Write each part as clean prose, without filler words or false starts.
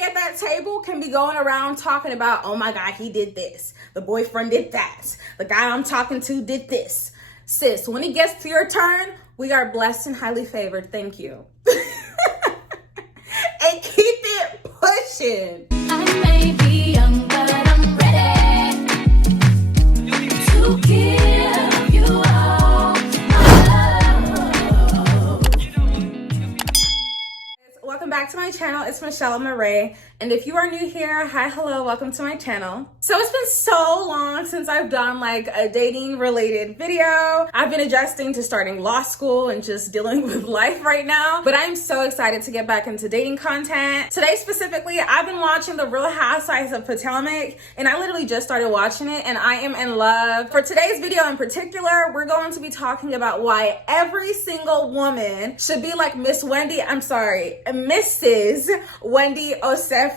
everybody at that table can be going around talking about, oh my God, he did this. The boyfriend did that. The guy I'm talking to did this. Sis, when it gets to your turn, we are blessed and highly favored. Thank you. And keep it pushing. I may be young, but I'm ready to give you all my love. Welcome back to my channel. It's Michelle Murray. And if you are new here, hi, hello, welcome to my channel. So it's been so long since I've done like a dating related video. I've been adjusting to starting law school and just dealing with life right now. But I'm so excited to get back into dating content. Today specifically, I've been watching The Real Housewives of Potomac, and I literally just started watching it and I am in love. For today's video in particular, we're going to be talking about why every single woman should be like Mrs. Wendy Osefo.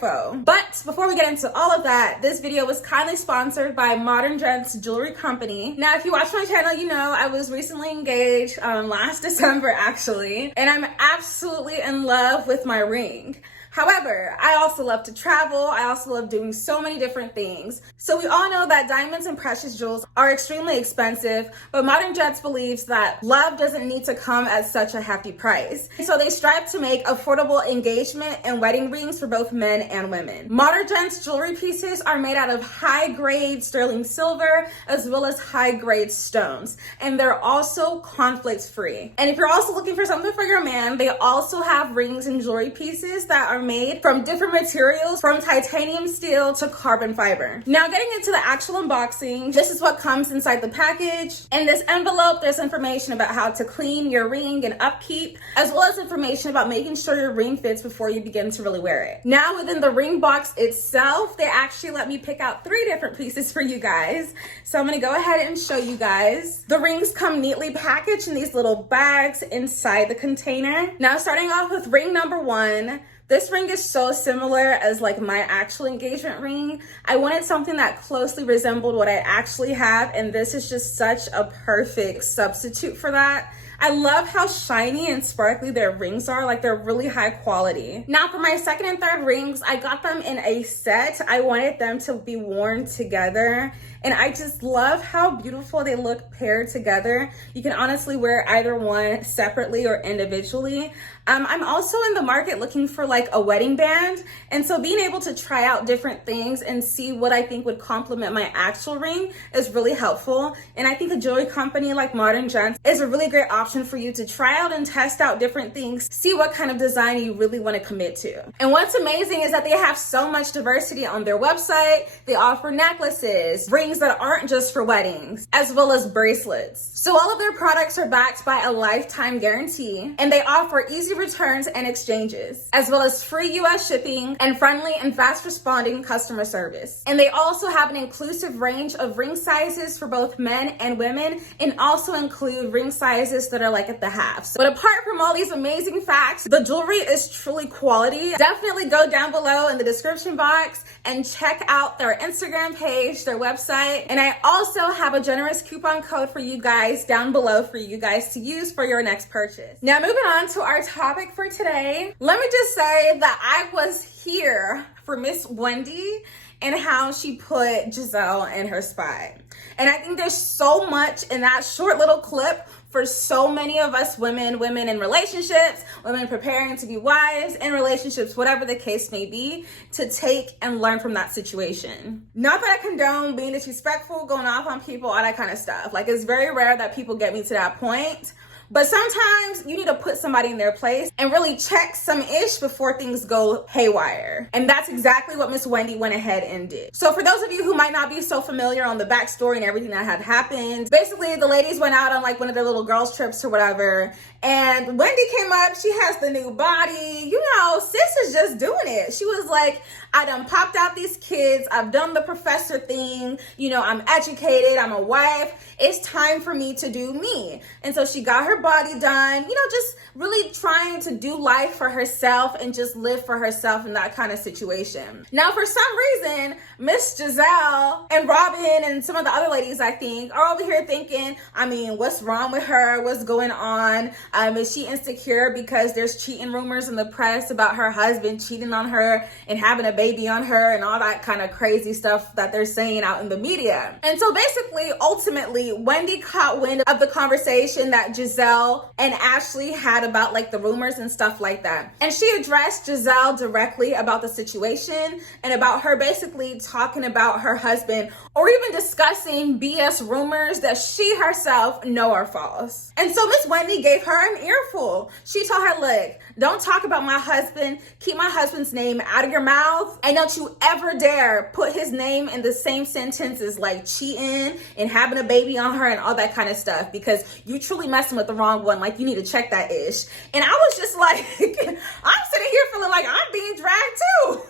But before we get into all of that, this video was kindly sponsored by Modern Gents Jewelry Company. Now, if you watch my channel, you know I was recently engaged last December actually, and I'm absolutely in love with my ring. However, I also love to travel. I also love doing so many different things. So we all know that diamonds and precious jewels are extremely expensive, but Modern Gents believes that love doesn't need to come at such a hefty price. So they strive to make affordable engagement and wedding rings for both men and women. Modern Gents jewelry pieces are made out of high-grade sterling silver as well as high-grade stones, and they're also conflict-free. And if you're also looking for something for your man, they also have rings and jewelry pieces that are made from different materials, from titanium steel to carbon fiber. Now, getting into the actual unboxing, this is what comes inside the package. In this envelope, there's information about how to clean your ring and upkeep, as well as information about making sure your ring fits before you begin to really wear it. Now, within the ring box itself, they actually let me pick out 3 different pieces for you guys. So I'm gonna go ahead and show you guys. The rings come neatly packaged in these little bags inside the container. Now, starting off with ring number 1, this ring is so similar as like my actual engagement ring. I wanted something that closely resembled what I actually have, and this is just such a perfect substitute for that. I love how shiny and sparkly their rings are, like they're really high quality. Now for my second and third rings, I got them in a set. I wanted them to be worn together, and I just love how beautiful they look paired together. You can honestly wear either one separately or individually. I'm also in the market looking for like a wedding band, and so being able to try out different things and see what I think would complement my actual ring is really helpful. And I think a jewelry company like Modern Gents is a really great option for you to try out and test out different things, see what kind of design you really want to commit to. And what's amazing is that they have so much diversity on their website. They offer necklaces, rings that aren't just for weddings, as well as bracelets. So all of their products are backed by a lifetime guarantee, and they offer easy returns and exchanges, as well as free US shipping and friendly and fast responding customer service. And they also have an inclusive range of ring sizes for both men and women, and also include ring sizes that are like at the halves. But apart from all these amazing facts, the jewelry is truly quality. Definitely go down below in the description box and check out their Instagram page, their website. And I also have a generous coupon code for you guys down below for you guys to use for your next purchase. Now moving on to our topic for today, let me just say that I was here for Miss Wendy and how she put Giselle in her spot. And I think there's so much in that short little clip for so many of us women in relationships, women preparing to be wives in relationships, whatever the case may be, to take and learn from that situation. Not that I condone being disrespectful, going off on people, all that kind of stuff. Like, it's very rare that people get me to that point. But sometimes you need to put somebody in their place and really check some ish before things go haywire. And that's exactly what Miss Wendy went ahead and did. So for those of you who might not be so familiar on the backstory and everything that had happened, basically the ladies went out on like one of their little girls trips or whatever, and Wendy came up. She has the new body. You know, sis is just doing it. She was like, I done popped out these kids. I've done the professor thing. You know, I'm educated. I'm a wife. It's time for me to do me. And so she got her body done, you know, just really trying to do life for herself and just live for herself in that kind of situation. Now, for some reason, Miss Giselle and Robin and some of the other ladies, I think, are over here thinking, I mean, what's wrong with her? What's going on? Is she insecure because there's cheating rumors in the press about her husband cheating on her and having a baby on her and all that kind of crazy stuff that they're saying out in the media? And so basically, ultimately, Wendy caught wind of the conversation that Giselle and Ashley had about like the rumors and stuff like that. And she addressed Giselle directly about the situation and about her basically talking about her husband or even discussing BS rumors that she herself know are false. And so Miss Wendy gave her an earful. She told her, look, don't talk about my husband. Keep my husband's name out of your mouth. And don't you ever dare put his name in the same sentence as like cheating and having a baby on her and all that kind of stuff, because you truly messing with the wrong one. Like, you need to check that ish. And I was just like, I'm sitting here feeling like I'm being dragged too.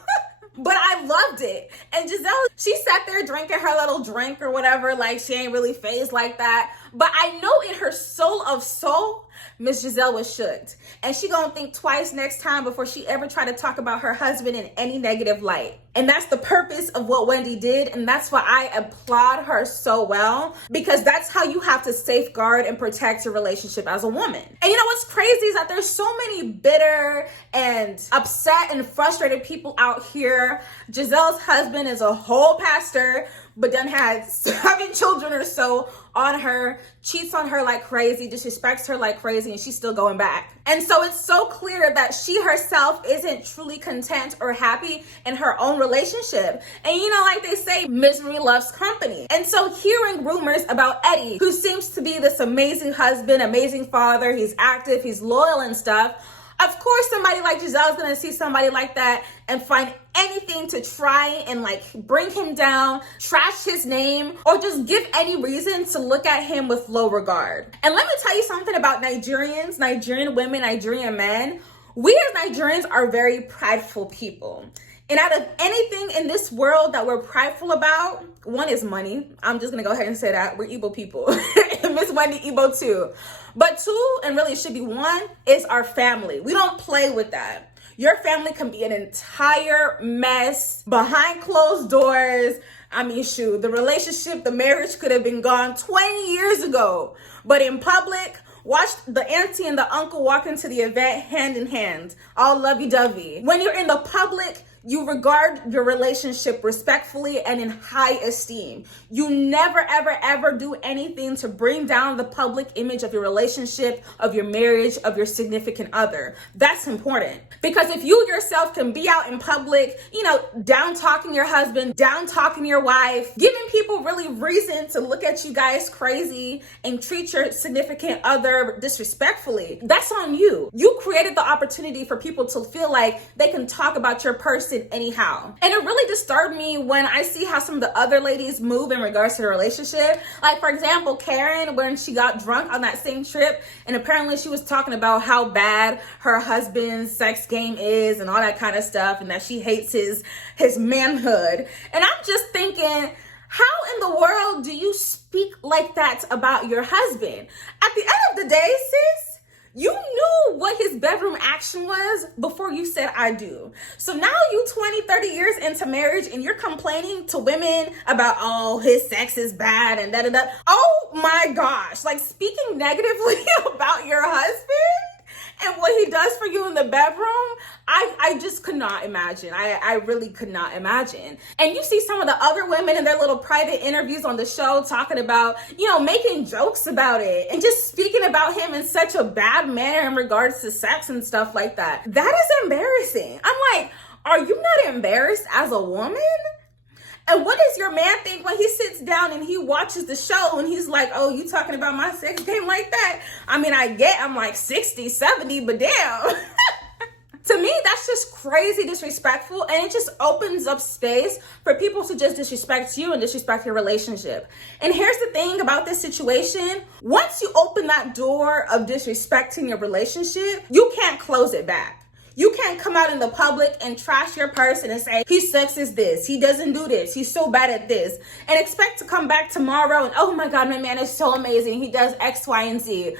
But I loved it. And Giselle, she sat there drinking her little drink or whatever, like she ain't really phased like that. But I know in her soul of soul, Miss Giselle was shooked. And she gonna think twice next time before she ever try to talk about her husband in any negative light. And that's the purpose of what Wendy did. And that's why I applaud her so well, because that's how you have to safeguard and protect your relationship as a woman. And you know what's crazy is that there's so many bitter and upset and frustrated people out here. Giselle's husband is a whole pastor, but done had 7 children or so on her, cheats on her like crazy, disrespects her like crazy, and she's still going back. And so it's so clear that she herself isn't truly content or happy in her own relationship. And you know, like they say, misery loves company. And so hearing rumors about Eddie, who seems to be this amazing husband, amazing father, he's active, he's loyal and stuff, of course somebody like Giselle is gonna see somebody like that and find anything to try and like bring him down, trash his name, or just give any reason to look at him with low regard. And let me tell you something about Nigerians, Nigerian women, Nigerian men. We as Nigerians are very prideful people. And out of anything in this world that we're prideful about, one is money. I'm just gonna go ahead and say that. We're Igbo people. And Miss Wendy Igbo too. But 2, and really it should be 1, is our family. We don't play with that. Your family can be an entire mess behind closed doors. I mean, shoot, the relationship, the marriage could have been gone 20 years ago. But in public, watch the auntie and the uncle walk into the event hand in hand, all lovey-dovey. When you're in the public, you regard your relationship respectfully and in high esteem. You never, ever, ever do anything to bring down the public image of your relationship, of your marriage, of your significant other. That's important. Because if you yourself can be out in public, you know, down talking your husband, down talking your wife, giving people really reason to look at you guys crazy and treat your significant other disrespectfully, that's on you. You created the opportunity for people to feel like they can talk about your person anyhow. And it really disturbed me when I see how some of the other ladies move in regards to the relationship. Like, for example, Karen, when she got drunk on that same trip, and apparently she was talking about how bad her husband's sex game is and all that kind of stuff, and that she hates his manhood. And I'm just thinking, how in the world do you speak like that about your husband? At the end of the day, sis, you knew what his bedroom action was before you said I do. So now you 20, 30 years into marriage and you're complaining to women about, oh, his sex is bad and da-da-da. Oh my gosh, like speaking negatively about your husband and what he does for you in the bedroom, I just could not imagine. I really could not imagine. And you see some of the other women in their little private interviews on the show talking about, you know, making jokes about it and just speaking about him in such a bad manner in regards to sex and stuff like that. That is embarrassing. I'm like, are you not embarrassed as a woman? And what does your man think when he sits down and he watches the show and he's like, oh, you talking about my sex game like that? I mean, I'm like 60, 70, but damn. To me, that's just crazy disrespectful, and it just opens up space for people to just disrespect you and disrespect your relationship. And here's the thing about this situation. Once you open that door of disrespecting your relationship, you can't close it back. You can't come out in the public and trash your person and say, he sucks as this, he doesn't do this, he's so bad at this, and expect to come back tomorrow and, oh my God, my man is so amazing, he does X, Y, and Z.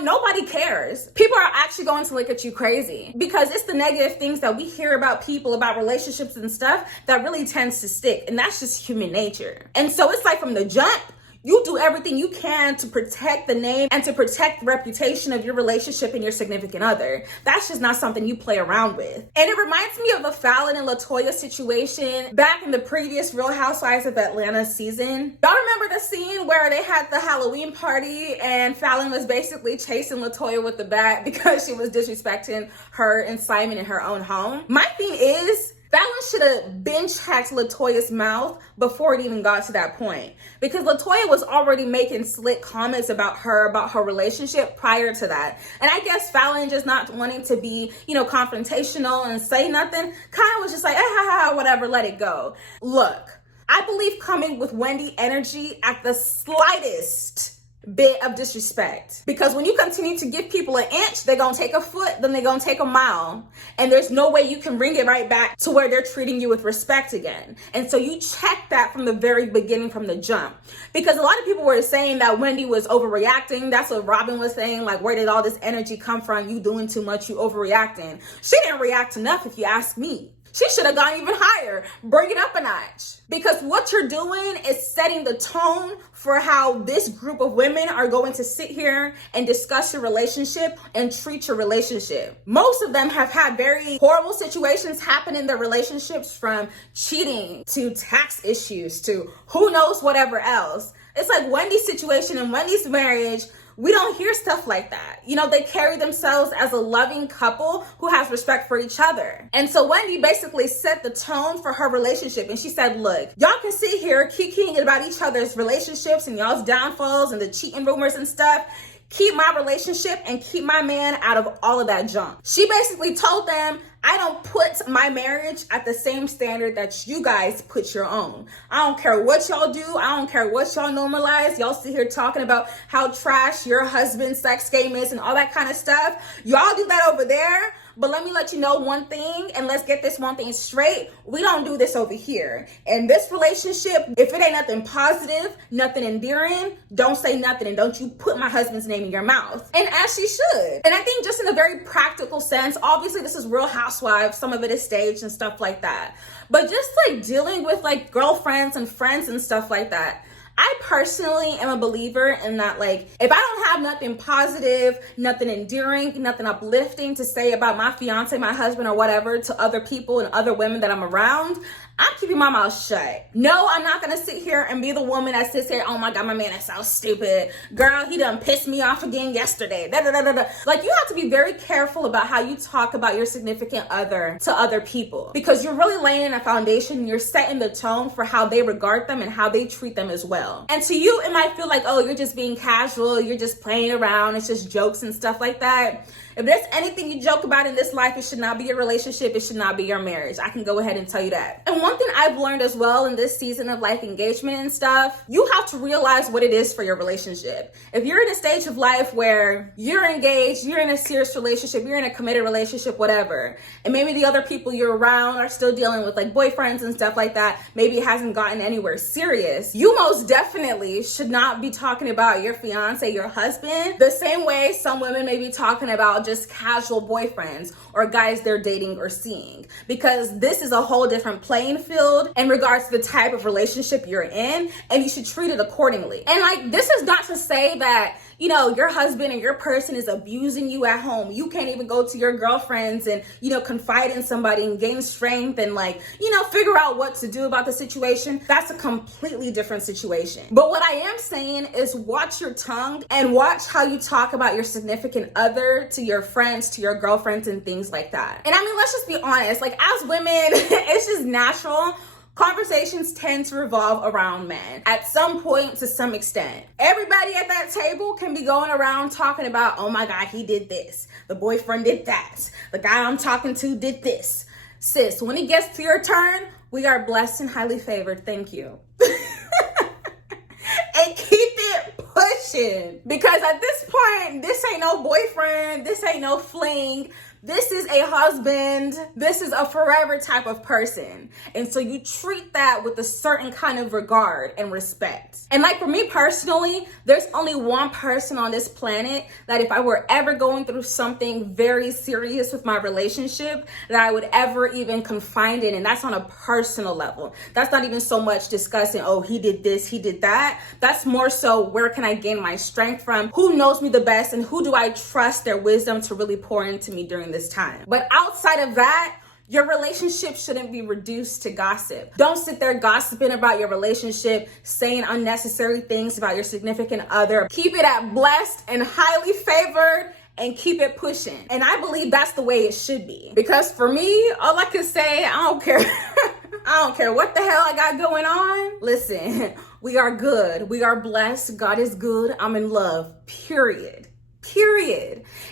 Nobody cares. People are actually going to look at you crazy because it's the negative things that we hear about people, about relationships and stuff that really tends to stick, and that's just human nature. And so it's like from the jump, You do everything you can to protect the name and to protect the reputation of your relationship and your significant other. That's just not something you play around with. And it reminds me of the Fallon and Latoya situation back in the previous Real Housewives of Atlanta season. Y'all remember the scene where they had the Halloween party and Fallon was basically chasing Latoya with the bat because she was disrespecting her and Simon in her own home? My thing is, Fallon should have been checked Latoya's mouth before it even got to that point, because Latoya was already making slick comments about her relationship prior to that. And I guess Fallon, just not wanting to be, confrontational and say nothing, kind of was just like, whatever, let it go. Look, I believe coming with Wendy energy at the slightest bit of disrespect, because when you continue to give people an inch, they're gonna take a foot, then they're gonna take a mile, and there's no way you can bring it right back to where they're treating you with respect again. And so you check that from the very beginning, from the jump, because a lot of people were saying that Wendy was overreacting. That's what Robin was saying, like, where did all this energy come from? You doing too much, you overreacting. She didn't react enough, if you ask me. She should have gone even higher, bring it up a notch. Because what you're doing is setting the tone for how this group of women are going to sit here and discuss your relationship and treat your relationship. Most of them have had very horrible situations happen in their relationships, from cheating to tax issues to who knows whatever else. It's like Wendy's situation and Wendy's marriage. We don't hear stuff like that. They carry themselves as a loving couple who has respect for each other. And so Wendy basically set the tone for her relationship. And she said, look, y'all can sit here kikiing about each other's relationships and y'all's downfalls and the cheating rumors and stuff. Keep my relationship and keep my man out of all of that junk. She basically told them, I don't put my marriage at the same standard that you guys put your own. I don't care what y'all do. I don't care what y'all normalize. Y'all sit here talking about how trash your husband's sex game is and all that kind of stuff. Y'all do that over there. But let me let you know one thing, and let's get this one thing straight. We don't do this over here. In this relationship, if it ain't nothing positive, nothing endearing, don't say nothing, and don't you put my husband's name in your mouth. And as she should. And I think just in a very practical sense, obviously this is Real Housewives, some of it is staged and stuff like that. But just like dealing with like girlfriends and friends and stuff like that, I personally am a believer in that, like, if I don't have nothing positive, nothing endearing, nothing uplifting to say about my fiance, my husband, or whatever to other people and other women that I'm around, I'm keeping my mouth shut. No, I'm not gonna sit here and be the woman that sits here, oh my God, my man is so stupid. Girl, he done pissed me off again yesterday. Like, you have to be very careful about how you talk about your significant other to other people, because you're really laying a foundation, you're setting the tone for how they regard them and how they treat them as well. And to you, it might feel like, oh, you're just being casual, you're just playing around, it's just jokes and stuff like that. If there's anything you joke about in this life, it should not be your relationship. It should not be your marriage. I can go ahead and tell you that. And one thing I've learned as well in this season of like engagement and stuff, you have to realize what it is for your relationship. If you're in a stage of life where you're engaged, you're in a serious relationship, you're in a committed relationship, whatever, and maybe the other people you're around are still dealing with like boyfriends and stuff like that, maybe it hasn't gotten anywhere serious, you most definitely should not be talking about your fiance, your husband, the same way some women may be talking about just casual boyfriends or guys they're dating or seeing, because this is a whole different playing field in regards to the type of relationship you're in, and you should treat it accordingly. And like, this is not to say that, you know, your husband or your person is abusing you at home. You can't even go to your girlfriends and, you know, confide in somebody and gain strength and like, you know, figure out what to do about the situation. That's a completely different situation. But what I am saying is watch your tongue and watch how you talk about your significant other to your friends, to your girlfriends and things like that. And I mean, let's just be honest, like as women, it's just natural. Conversations tend to revolve around men at some point to some extent. Everybody at that table can be going around talking about, oh my God, he did this. The boyfriend did that. The guy I'm talking to did this. Sis, when it gets to your turn, we are blessed and highly favored. Thank you. And keep it pushing. Because at this point, this ain't no boyfriend. This ain't no fling. This is a husband. This is a forever type of person. And so you treat that with a certain kind of regard and respect. And like for me personally, there's only one person on this planet that if I were ever going through something very serious with my relationship, that I would ever even confide in. And that's on a personal level. That's not even so much discussing, oh, he did this, he did that. That's more so, where can I gain my strength from? Who knows me the best, and who do I trust their wisdom to really pour into me during this time? But outside of that, your relationship shouldn't be reduced to gossip. Don't sit there gossiping about your relationship, saying unnecessary things about your significant other. Keep it at blessed and highly favored, and keep it pushing. And I believe that's the way it should be. Because for me, all I can say, I don't care. I don't care what the hell I got going on. Listen, we are good. We are blessed. God is good. I'm in love. Period.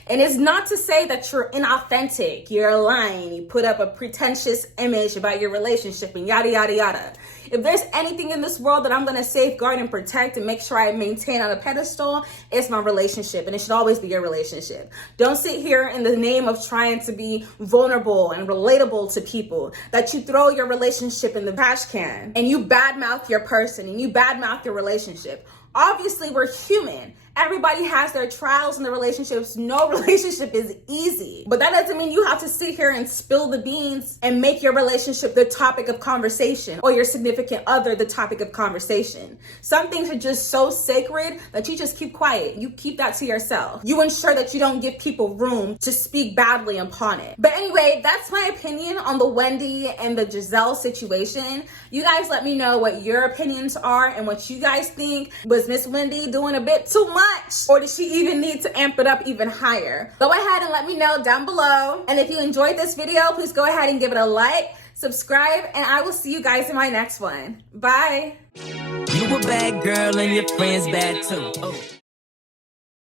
And it's not to say that you're inauthentic, you're lying, you put up a pretentious image about your relationship and yada, yada, yada. If there's anything in this world that I'm going to safeguard and protect and make sure I maintain on a pedestal, it's my relationship, and it should always be your relationship. Don't sit here in the name of trying to be vulnerable and relatable to people that you throw your relationship in the trash can and you badmouth your person and you badmouth your relationship. Obviously, we're human. Everybody has their trials in the relationships. No relationship is easy. But that doesn't mean you have to sit here and spill the beans and make your relationship the topic of conversation, or your significant other the topic of conversation. Some things are just so sacred that you just keep quiet. You keep that to yourself. You ensure that you don't give people room to speak badly upon it. But anyway, that's my opinion on the Wendy and the Giselle situation. You guys let me know what your opinions are and what you guys think. Was Miss Wendy doing a bit too much? Or does she even need to amp it up even higher? Go ahead and let me know down below. And if you enjoyed this video, please go ahead and give it a like, subscribe, and I will see you guys in my next one. Bye. You a bad girl and your friends bad too. Oh.